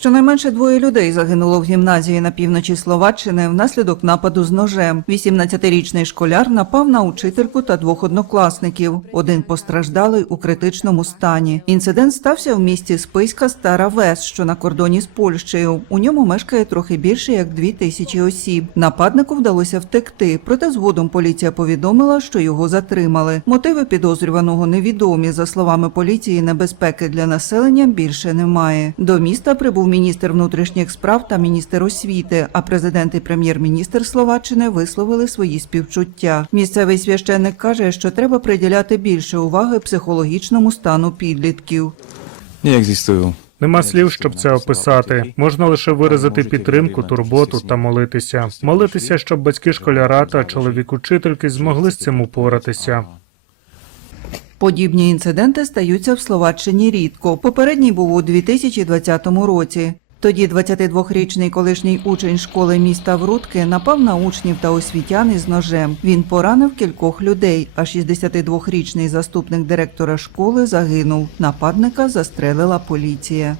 Щонайменше двоє людей загинуло в гімназії на півночі Словаччини внаслідок нападу з ножем. 18-річний школяр напав на учительку та двох однокласників. Один постраждалий у критичному стані. Інцидент стався в місті Списька Стара Вес, що на кордоні з Польщею. У ньому мешкає трохи більше як дві тисячі осіб. Нападнику вдалося втекти, проте згодом поліція повідомила, що його затримали. Мотиви підозрюваного невідомі. За словами поліції, небезпеки для населення більше немає. До міста прибув міністр внутрішніх справ та міністр освіти. А президент і прем'єр-міністр Словаччини висловили свої співчуття. Місцевий священник каже, що треба приділяти більше уваги психологічному стану підлітків. Неекзистую. Нема слів, щоб це описати. Можна лише виразити підтримку, турботу та молитися. Молитися, щоб батьки школяра та чоловік учительки змогли з цим упоратися. Подібні інциденти стаються в Словаччині рідко. Попередній був у 2020 році. Тоді 22-річний колишній учень школи міста Врудки напав на учнів та освітян із ножем. Він поранив кількох людей, а 62-річний заступник директора школи загинув. Нападника застрелила поліція.